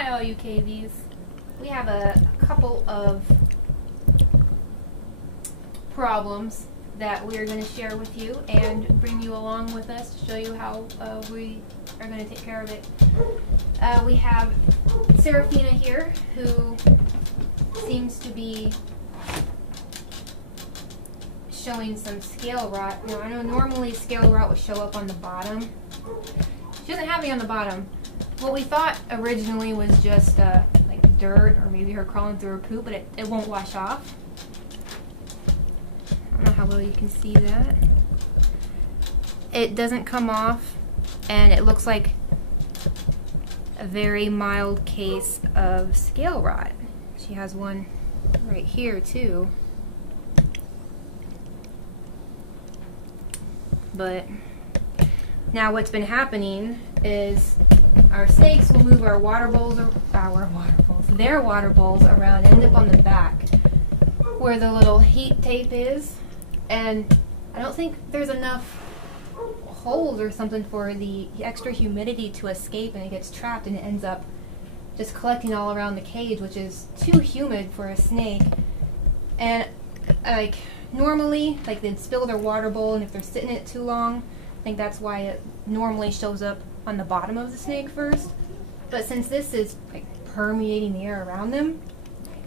Hi all you KVs. We have a couple of problems that we are going to share with you and bring you along with us to show you how we are going to take care of it. We have Serafina here, who seems to be showing some scale rot. Now, I know normally scale rot would show up on the bottom. She doesn't have any on the bottom. What we thought originally was just like dirt, or maybe her crawling through her poop, but it won't wash off. I don't know how well you can see that. It doesn't come off, and it looks like a very mild case of scale rot. She has one right here too. But now what's been happening is our snakes will move their water bowls around, end up on the back where the little heat tape is, and I don't think there's enough holes or something for the extra humidity to escape, and it gets trapped and it ends up just collecting all around the cage, which is too humid for a snake. And like normally, like they'd spill their water bowl, and if they're sitting in it too long, I think that's why it normally shows up on the bottom of the snake first. But since this is like permeating the air around them,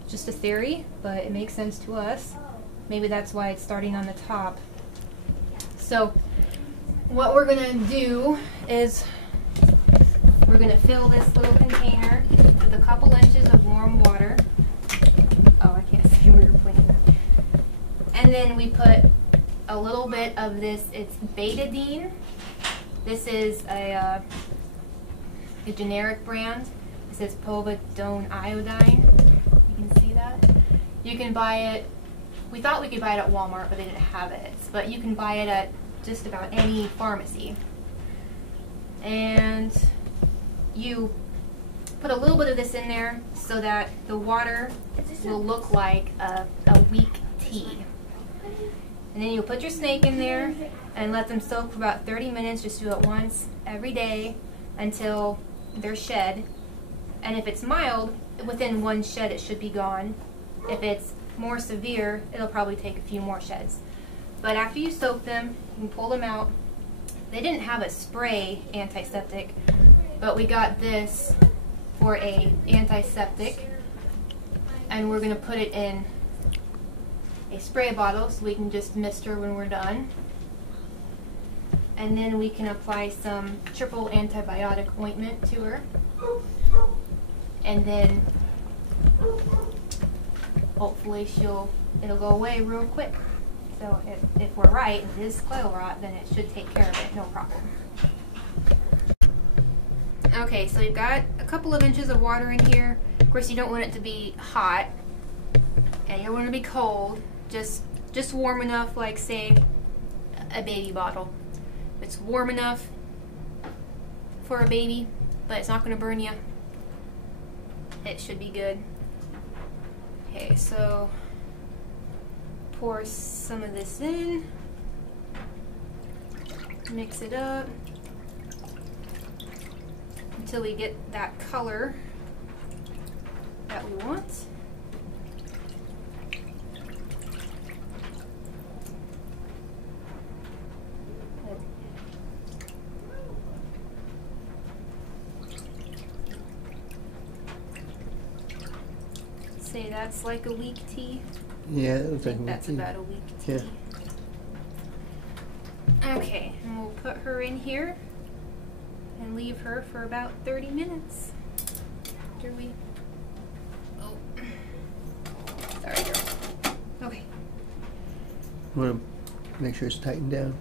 just a theory, but it makes sense to us. Maybe that's why it's starting on the top. So what we're gonna do is we're gonna fill this little container with a couple inches of warm water. Oh, I can't see where you're pointing. And then we put a little bit of this, it's betadine. This is a generic brand. It says povidone iodine. You can see that. You can buy it, we thought we could buy it at Walmart, but they didn't have it. But you can buy it at just about any pharmacy. And you put a little bit of this in there so that the water will look like a weak tea. And then you'll put your snake in there and let them soak for about 30 minutes. Just do it once every day until they're shed. And if it's mild, within one shed it should be gone. If it's more severe, it'll probably take a few more sheds. But after you soak them, you can pull them out. They didn't have a spray antiseptic, but we got this for a antiseptic, and we're gonna put it in a spray bottle so we can just mist her when we're done. And then we can apply some triple antibiotic ointment to her. And then hopefully it'll go away real quick. So if we're right, and it is scale rot, then it should take care of it, no problem. Okay, so you've got a couple of inches of water in here. Of course, you don't want it to be hot, and you don't want it to be cold. Just warm enough, like say a baby bottle. It's warm enough for a baby, but it's not going to burn you. It should be good. Okay, so pour some of this in, mix it up until we get that color that we want. Say that's like a weak tea. Yeah, it looks like that's about a weak tea. Yeah. Okay, and we'll put her in here and leave her for about 30 minutes after we. Oh, sorry, girl. Okay. Want to make sure it's tightened down.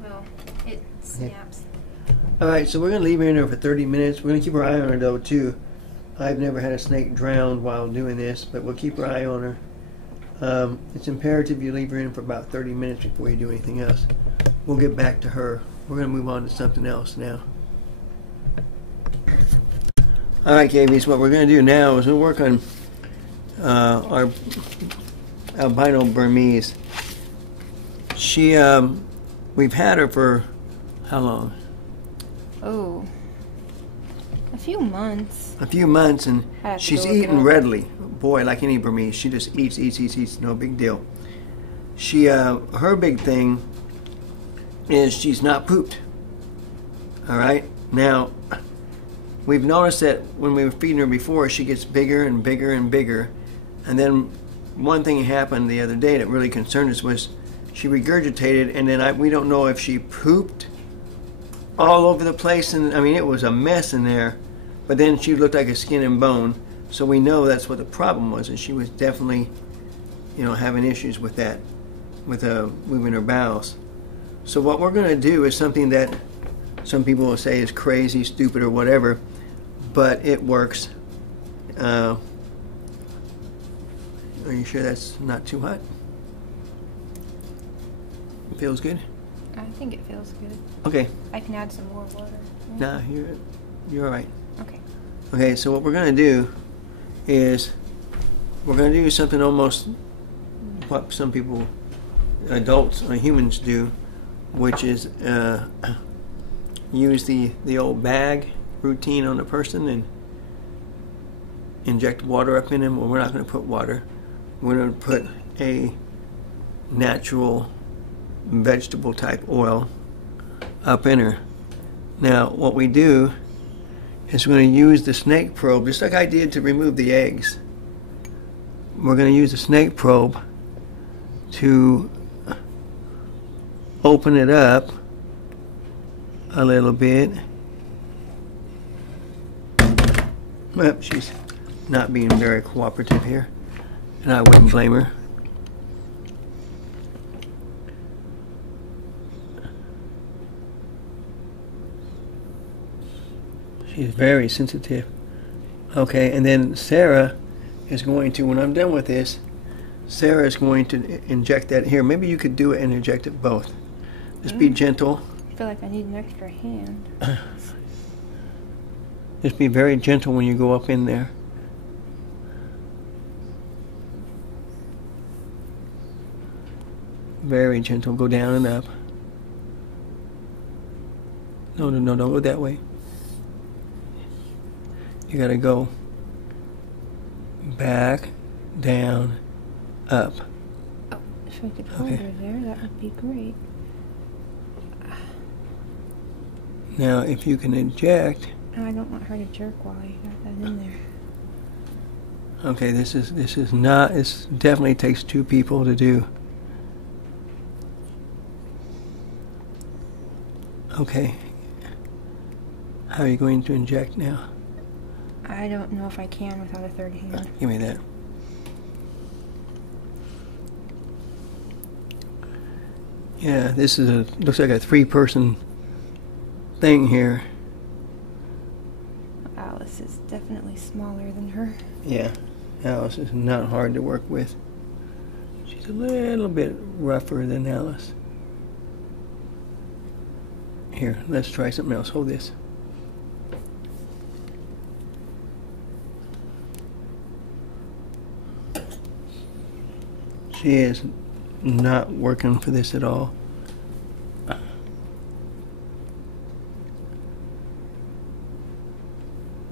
Well, it snaps. Okay. All right, so we're gonna leave her in there for 30 minutes. We're gonna keep our eye on her though too. I've never had a snake drowned while doing this, but we'll keep our eye on her. It's imperative you leave her in for about 30 minutes before you do anything else. We'll get back to her. We're going to move on to something else now. Alright, KVs, what we're going to do now is we'll work on our albino Burmese. We've had her for how long? Oh, a few months. A few months, and I have to she's go look it eating up. readily. Boy, like any Burmese, she just eats, no big deal. She, her big thing is she's not pooped. All right? Now, we've noticed that when we were feeding her before, she gets bigger and bigger and bigger. And then one thing happened the other day that really concerned us was she regurgitated, and then we don't know if she pooped all over the place. And I mean, it was a mess in there. But then she looked like a skin and bone. So we know that's what the problem was, and she was definitely, having issues with that, with moving her bowels. So what we're going to do is something that some people will say is crazy, stupid, or whatever, but it works. Are you sure that's not too hot? It feels good? I think it feels good. Okay. I can add some more water. Nah, you're all right. Okay. Okay, so what we're going to do is we're going to do something almost what some people, adults or humans do, which is use the old bag routine on a person and inject water up in them. Well, we're not going to put water. We're going to put a natural vegetable type oil up in her. Now, what we do is we're going to use the snake probe, just like I did to remove the eggs. We're going to use the snake probe to open it up a little bit. Well, she's not being very cooperative here, and I wouldn't blame her. She's very sensitive. Okay, and then Sarah is going to, when I'm done with this, Sarah is going to inject that here. Maybe you could do it and inject it both. Just be gentle. I feel like I need an extra hand. Just be very gentle when you go up in there. Very gentle. Go down and up. No, don't go that way. You gotta go back, down, up. Oh, if we could hold her there, that would be great. Now, if you can inject. I don't want her to jerk while I got that in there. Okay, this is not. This definitely takes two people to do. Okay. How are you going to inject now? I don't know if I can without a third hand. Give me that. Yeah, this is looks like a 3-person thing here. Alice is definitely smaller than her. Yeah, Alice is not hard to work with. She's a little bit rougher than Alice. Here, let's try something else. Hold this. She is not working for this at all.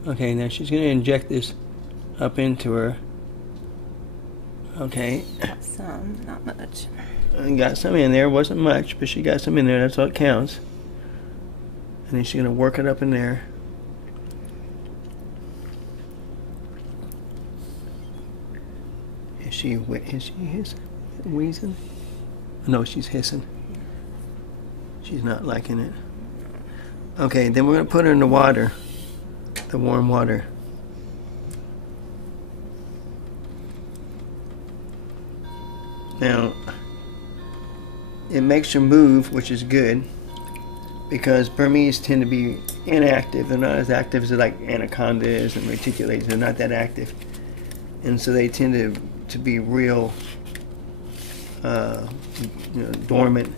Okay, now she's going to inject this up into her. Okay. Got some, not much. I got some in there. Wasn't much, but she got some in there. That's all that counts. And then she's going to work it up in there. Is she wheezing? No, she's hissing. She's not liking it. Okay, then we're going to put her in the water. The warm water. Now, it makes her move, which is good, because Burmese tend to be inactive. They're not as active as like anacondas and reticulators. They're not that active. And so they tend to be real dormant,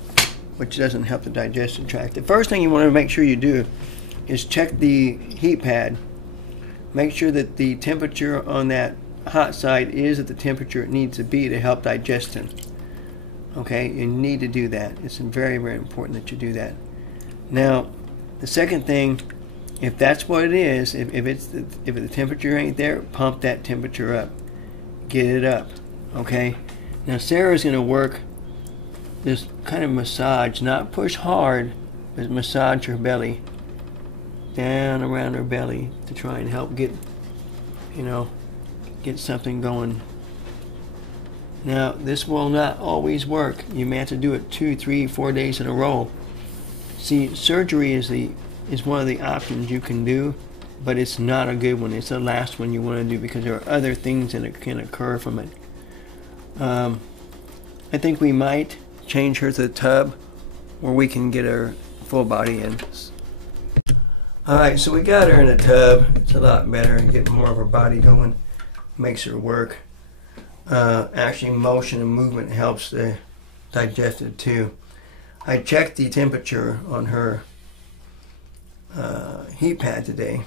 which doesn't help the digestion tract. The first thing you want to make sure you do is check the heat pad. Make sure that the temperature on that hot side is at the temperature it needs to be to help digestion. Okay, you need to do that. It's very, very important that you do that. Now, the second thing if that's what it is, if the temperature ain't there, pump that temperature up, get it up. Okay. Now Sarah's gonna work this kind of massage, not push hard, but massage her belly down around her belly to try and help get, get something going. Now, this will not always work. You may have to do it 2, 3, 4 days in a row. See, surgery is one of the options you can do, but it's not a good one. It's the last one you want to do because there are other things that can occur from it. I think we might change her to the tub where we can get her full body in. Alright, so we got her in a tub. It's a lot better and get more of her body going. Makes her work. Actually, motion and movement helps the digestive too. I checked the temperature on her heat pad today,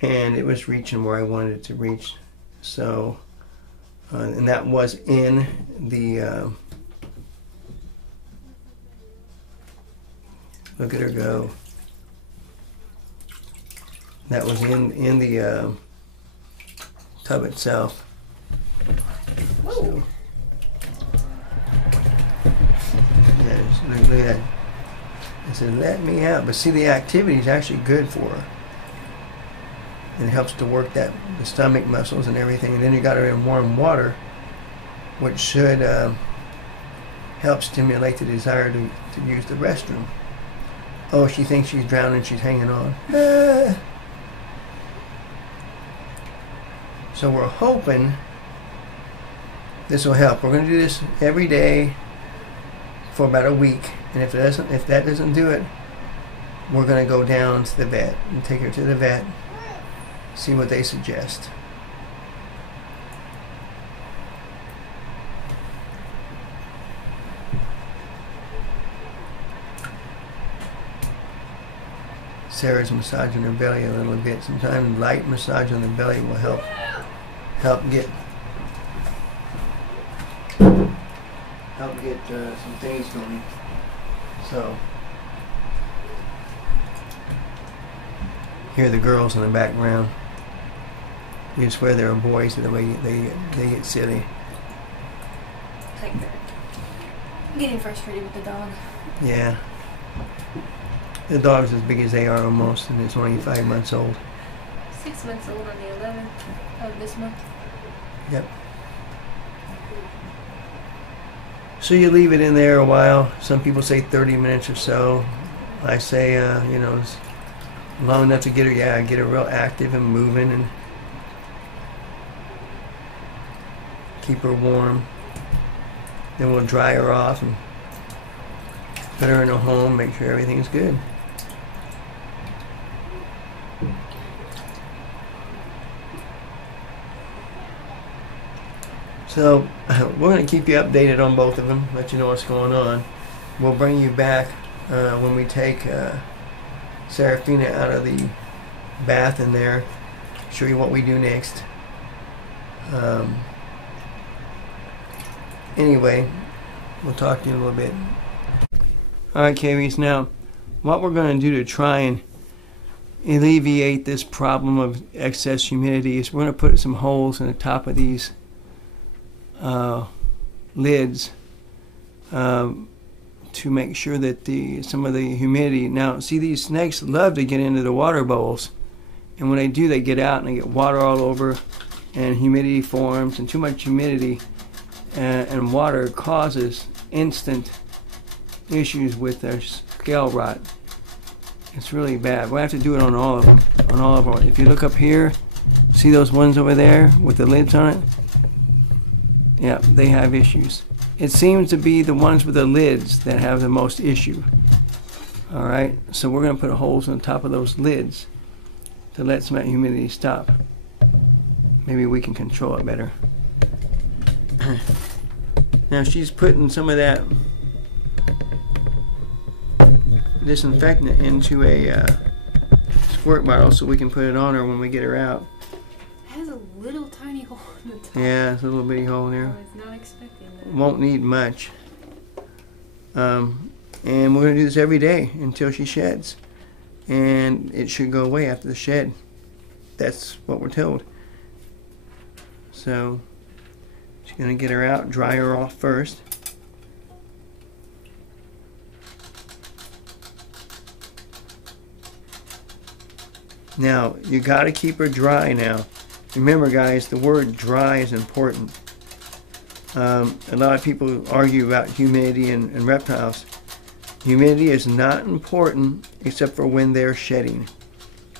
and it was reaching where I wanted it to reach. So, and that was in the look at her go. That was in the tub itself. So, yeah, look at that. I said, let me out. But see, the activity is actually good for her. It helps to work the stomach muscles and everything. And then you got her in warm water, which should help stimulate the desire to use the restroom. Oh, she thinks she's drowning. She's hanging on. So we're hoping this will help. We're going to do this every day for about a week, and if that doesn't do it, we're going to go down to the vet and take her to the vet, see what they suggest. Sarah's massaging her belly a little bit. Sometimes light massage on the belly will help get some things going. So here are the girls in the background. You swear there are boys, and the way they get silly. Like they're getting frustrated with the dog. Yeah. The dog's as big as they are almost, and it's only 5 months old. 6 months old on the 11th of this month. Yep. So you leave it in there a while. Some people say 30 minutes or so. I say, it's long enough to get her real active and moving and keep her warm. Then we'll dry her off and put her in a home, make sure everything's good. So we're going to keep you updated on both of them, let you know what's going on. We'll bring you back when we take Serafina out of the bath in there, show you what we do next. Anyway, we'll talk to you in a little bit. Alright, Cavies, now what we're going to do to try and alleviate this problem of excess humidity is we're going to put some holes in the top of these lids to make sure that some of the humidity. Now, see, these snakes love to get into the water bowls, and when they do, they get out and they get water all over, and humidity forms, and too much humidity and water causes instant issues with their scale rot. It's really bad. We'll have to do it on all of them. On all of them. If you look up here, see those ones over there with the lids on it? Yeah, they have issues. It seems to be the ones with the lids that have the most issue. Alright, so we're going to put holes on the top of those lids to let some of that humidity stop. Maybe we can control it better. Now she's putting some of that disinfectant into a squirt bottle so we can put it on her when we get her out. It has a little tiny hole in the top. Yeah, it's a little bitty hole there. I was not expecting that. Won't need much. And we're going to do this every day until she sheds. and it should go away after the shed. That's what we're told. So just gonna get her out, dry her off first. Now you got to keep her dry. Now remember guys, the word dry is important. A lot of people argue about humidity in reptiles. Humidity is not important except for when they're shedding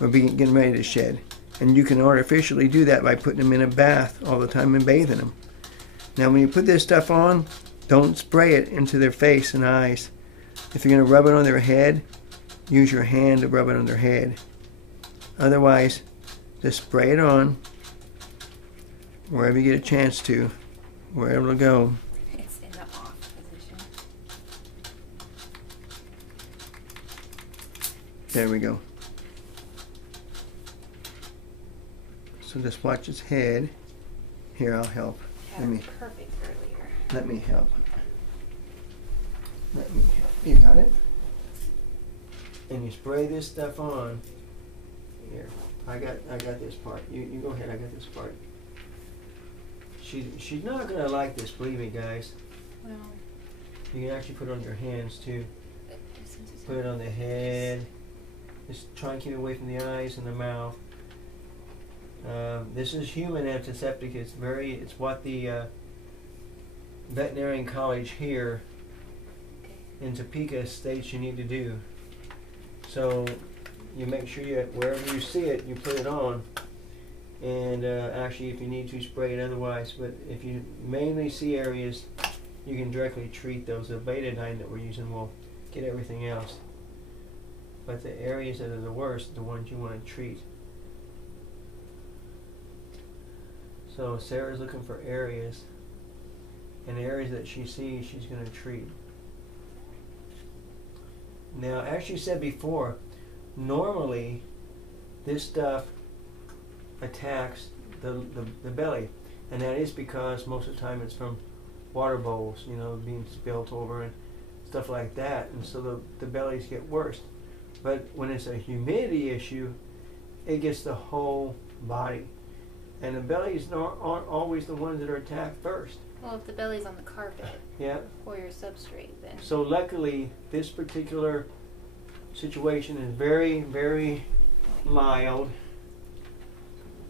or getting ready to shed. And you can artificially do that by putting them in a bath all the time and bathing them. Now when you put this stuff on, don't spray it into their face and eyes. If you're going to rub it on their head, use your hand to rub it on their head. Otherwise, just spray it on wherever you get a chance to, wherever it'll go. It's in the off position. There we go. So just watch its head. Here, I'll help. Had it perfect earlier. Let me help. Let me help. You got it? And you spray this stuff on. Here, I got this part. You go ahead. I got this part. She's not gonna like this. Believe me, guys. Well, you can actually put it on your hands too. Put it on the head. Just try and keep it away from the eyes and the mouth. This is human antiseptic. It's what the veterinarian college here in Topeka states you need to do. So you make sure wherever you see it, you put it on. And actually, if you need to, spray it otherwise. But if you mainly see areas, you can directly treat those. The betadine that we're using will get everything else. But the areas that are the worst are the ones you want to treat. So Sarah's looking for areas, and the areas that she sees, she's going to treat. Now, as you said before, normally this stuff attacks the belly, and that is because most of the time it's from water bowls, being spilt over and stuff like that, and so the bellies get worse. But when it's a humidity issue, it gets the whole body, and the bellies aren't always the ones that are attacked first. well, if the belly's on the carpet Yeah. or your substrate, then So luckily, this particular situation is very, very mild.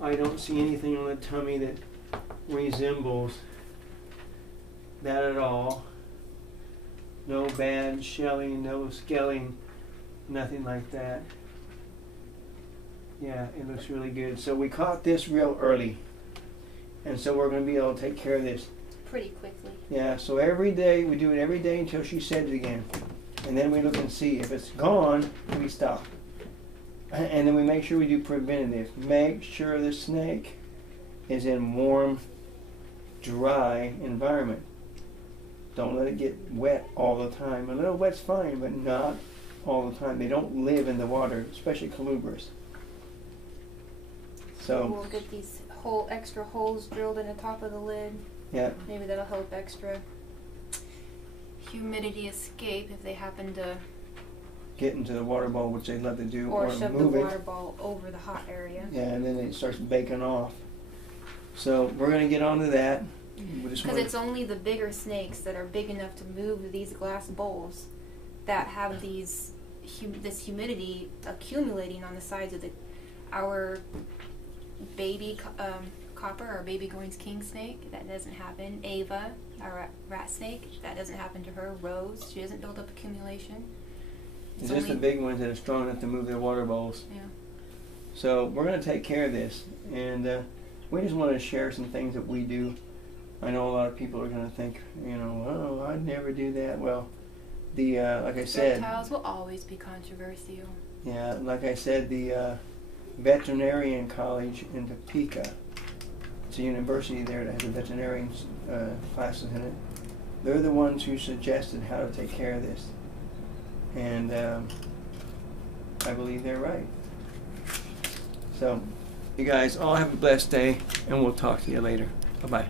I don't see anything on the tummy that resembles that at all. No bad shelling, no scaling, nothing like that. Yeah, it looks really good. So we caught this real early, and so we're going to be able to take care of this. pretty quickly. Yeah, so every day, we do it every day until she sheds it again. And then we look and see. If it's gone, we stop. And then we make sure we do preventative. Make sure the snake is in warm, dry environment. Don't let it get wet all the time. A little wet's fine, but not all the time. They don't live in the water, especially colubras. So we'll get these extra holes drilled in the top of the lid. yeah, Maybe that'll help extra humidity escape if they happen to get into the water bowl, which they'd love to do, or shove the move water it. ball over the hot area. Yeah, and then it starts baking off. So we're going to get onto that. Because it's only the bigger snakes that are big enough to move these glass bowls that have this humidity accumulating on the sides of our baby copper, our baby Goins king snake. That doesn't happen. Ava, our rat snake, that doesn't happen to her. Rose, she doesn't build up accumulation. It's just the big ones that are strong enough to move their water bowls. Yeah. So we're going to take care of this, and we just want to share some things that we do. I know a lot of people are going to think, oh, I'd never do that. Well, like I said, reptiles will always be controversial. Yeah, like I said, the veterinarian college in Topeka, it's a university there that has a veterinarian classes in it. They're the ones who suggested how to take care of this, and I believe they're right. So, you guys all have a blessed day, and we'll talk to you later. Bye-bye.